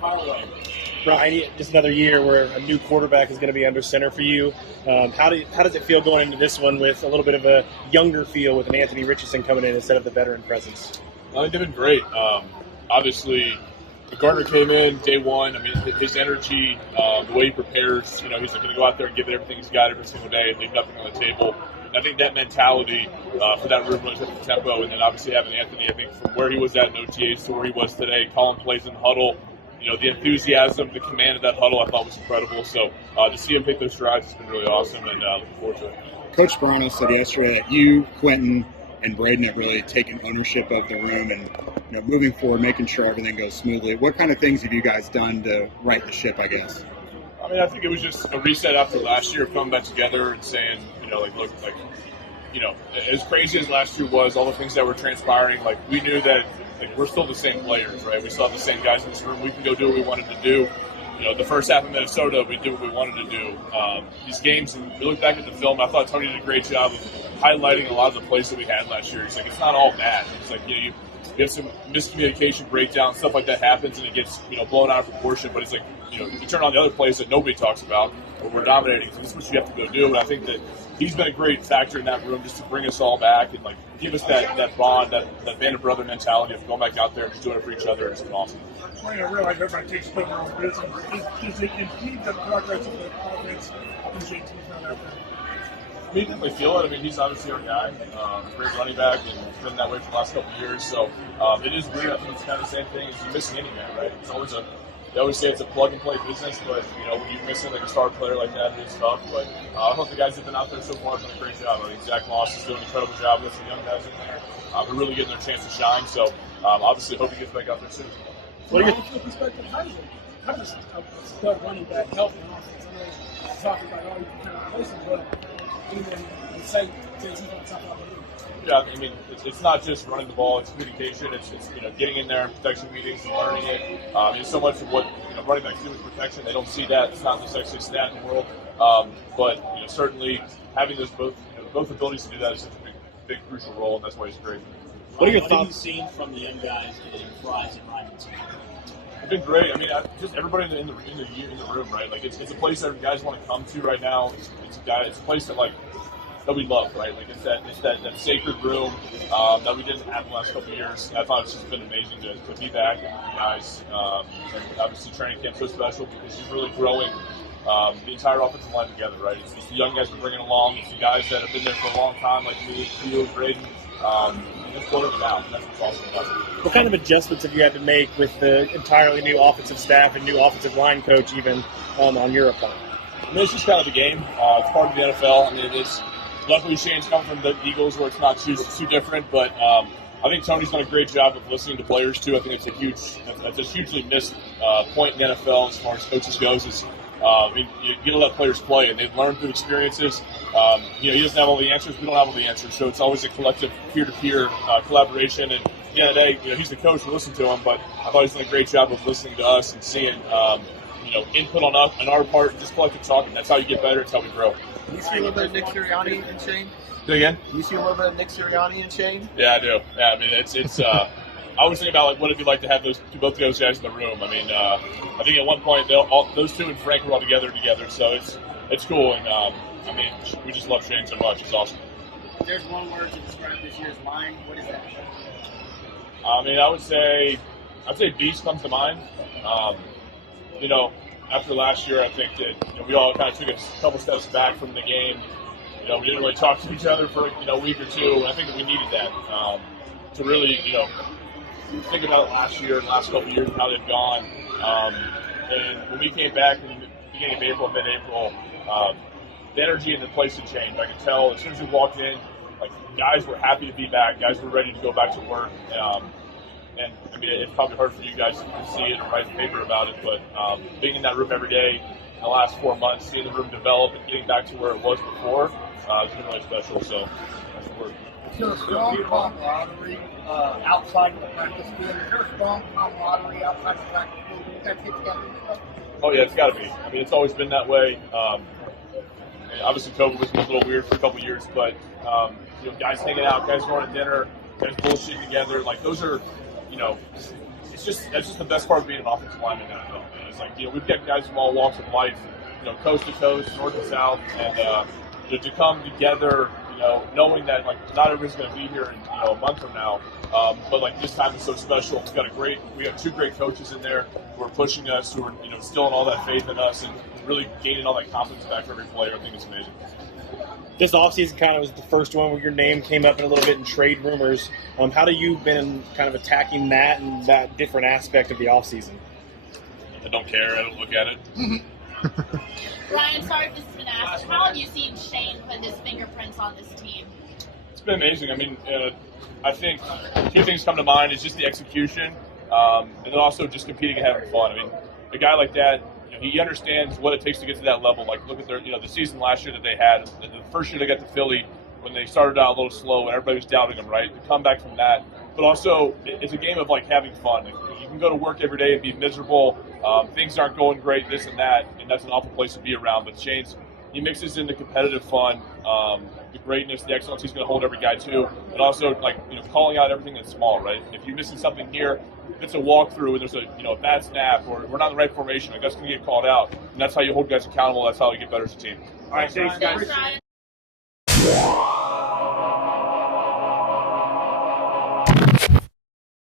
Brian, just another year where a new quarterback is going to be under center for you. How does it feel going into this one with a little bit of a younger feel with an Anthony Richardson coming in instead of the veteran presence? I think they've been great. Obviously, Gardner came in day one. I mean, his energy, the way he prepares, he's going to go out there and give it everything he's got every single day and leave nothing on the table. And I think that mentality for that room really took the tempo. And then obviously having Anthony, I think from where he was at in OTAs to where he was today, calling plays in the huddle, the enthusiasm, the command of that huddle, I thought was incredible. So to see him take those strides has been really awesome, and looking forward to it. Coach Sperano said yesterday that you, Quentin, and Braden have really taken ownership of the room and moving forward, making sure everything goes smoothly. What kind of things have you guys done to right the ship, I guess? I mean, I think it was just a reset after last year, coming back together and saying, as crazy as last year was, all the things that were transpiring, we knew that we're still the same players, right? We still have the same guys in this room. We can go do what we wanted to do. The first half of Minnesota, we did what we wanted to do. These games, and we look back at the film, I thought Tony did a great job of highlighting a lot of the plays that we had last year. He's like, it's not all bad. It's like, you have some miscommunication breakdown, stuff like that happens, and it gets, blown out of proportion. But it's like, you turn on the other plays that nobody talks about, but we're dominating. So this is what you have to go do. And I think that he's been a great factor in that room just to bring us all back and, give us that bond, that band of brother mentality of going back out there and just doing it for each other. It's been awesome. I realize everybody takes foot on business. Does it impede the progress of the offense in JT's not out there? We definitely feel it. I mean, he's obviously our guy, great running back, and he's been that way for the last couple of years. So it is weird. I think it's kind of the same thing as you missing any man, right? It's always they always say it's a plug-and-play business, but, when you're missing a star player like that, it is tough. But I hope the guys that have been out there so far have done a great job. I think Zach Moss is doing an incredible job with some young guys in there. They're really getting their chance to shine. So obviously hope he gets back out there soon. What are your perspective? How does a stud running back help an offense? I know you're talking about all you can kind of replace him, but anyone can say he's on top of it. Yeah, I mean, it's not just running the ball; it's communication. It's getting in there, protection meetings, and learning it. It's so much of what running backs do is protection. They don't see that; it's not the sexiest stat in the world. But certainly having those both abilities to do that is such a big crucial role, and that's why he's great. What are your thoughts? thoughts? What have you seen from the young guys in Fries and Raimann? It's been great. I mean, just everybody in the room, right? It's a place that guys want to come to right now. It's a place that that we love, right? It's that sacred room that we didn't have the last couple of years. I thought it's just been amazing to be back with you guys. And obviously training camp's so special because you're really growing the entire offensive line together, right? It's the young guys we're bringing along. It's the guys that have been there for a long time, like me, you, Braden. Just building it out. That's what's awesome about it. What kind of adjustments have you had to make with the entirely new offensive staff and new offensive line coach even on your part? I mean, it's just kind of the game. It's part of the NFL. I mean, it's luckily Shane's come from the Eagles where it's not too different, but I think Tony's done a great job of listening to players too. I think that's a hugely missed point in the NFL as far as coaches goes. Is you get to let players play, and they've learned through experiences. He doesn't have all the answers. We don't have all the answers, so it's always a collective peer-to-peer collaboration. And at the end of the day, he's the coach. We listen to him, but I thought he's done a great job of listening to us and seeing input on our part, just collective talking. That's how you get better. It's how we grow. Do you see a little bit of Nick Sirianni and Shane? Do again? Do you see a little bit of Nick Sirianni and Shane? Yeah, I do. Yeah, I mean, it's. I always think about what it'd be like to have both those guys in the room. I mean, I think at one point those two and Frank were all together, so it's cool. And I mean, we just love Shane so much. It's awesome. If there's one word to describe this year's line, what is that? I mean, I'd say beast comes to mind. After last year, I think that we all kind of took a couple steps back from the game. We didn't really talk to each other for a week or two, and I think that we needed that to really think about last year and the last couple of years and how they've gone. And when we came back in the beginning of April, mid-April, the energy in the place had changed. I could tell as soon as we walked in, guys were happy to be back. Guys were ready to go back to work. And I mean, it's probably hard for you guys to see it and write a paper about it, but being in that room every day in the last 4 months, seeing the room develop and getting back to where it was before, it's been really special. So that's the word. Is there a strong camaraderie outside of the practice field? Is there a strong camaraderie outside of the practice field? You guys get together? Oh yeah, it's got to be. I mean, it's always been that way. Obviously, COVID was a little weird for a couple of years, but guys hanging out, guys going to dinner, guys bullshitting together, those are that's just the best part of being an offensive lineman in the NFL. Man. It's like, we've got guys from all walks of life, coast to coast, north to south, and to come together, knowing that like not everybody's going to be here in a month from now, but like this time is so special. We have two great coaches in there who are pushing us, who are instilling all that faith in us, and really gaining all that confidence back for every player. I think it's amazing. This offseason kind of was the first one where your name came up in a little bit in trade rumors. How do you been kind of attacking that and that different aspect of the offseason? I don't care. I don't look at it. Ryan, sorry if this has been asked. How have you seen Shane put his fingerprints on this team? It's been amazing. I mean, I think two things come to mind is just the execution, and then also just competing and having fun. I mean, a guy like that, he understands what it takes to get to that level. Like, look at their, the season last year that they had. The first year they got to Philly, when they started out a little slow and everybody was doubting them, right? To come back from that. But also, it's a game of, like, having fun. You can go to work every day and be miserable. Things aren't going great, this and that, and that's an awful place to be around. But Shane's, he mixes in the competitive fun, the greatness, the excellence he's going to hold every guy to, and also, like, calling out everything that's small, right? If you're missing something here, if it's a walkthrough and there's a bad snap or we're not in the right formation, like, that's going to get called out. And that's how you hold guys accountable. That's how you get better as a team. All right, thanks, guys. Thanks, Ryan.